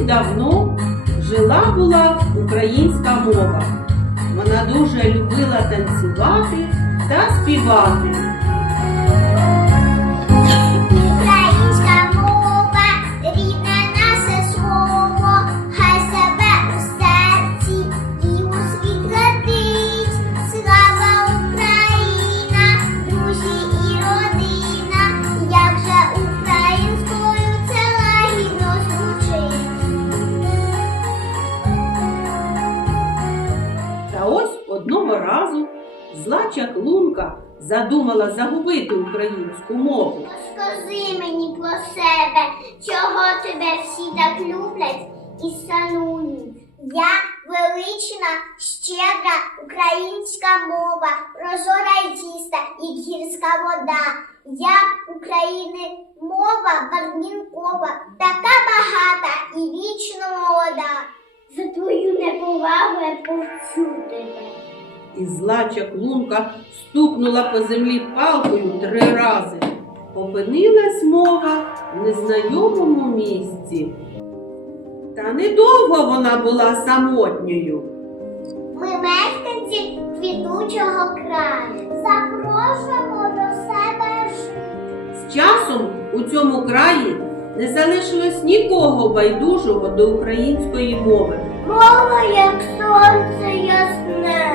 давно жила була українська мова. Вона дуже любила танцювати та співати. Одного разу зла чаклунка задумала загубити українську мову. Розкажи мені про себе, чого тебе всі так люблять і шанують. Я велична, щедра українська мова, прозора і чиста, як гірська вода. Я України мова барвінкова, така багата і вічно молода. За твою неповагу я повчу тебе. І зла чаклунка стукнула по землі палкою три рази. Опинилась мова в незнайомому місці. Та недовго вона була самотньою. Ми мешканці квітучого краю. Запрошуємо до себе жити. З часом у цьому краї не залишилось нікого байдужого до української мови. Мова як сонце ясне.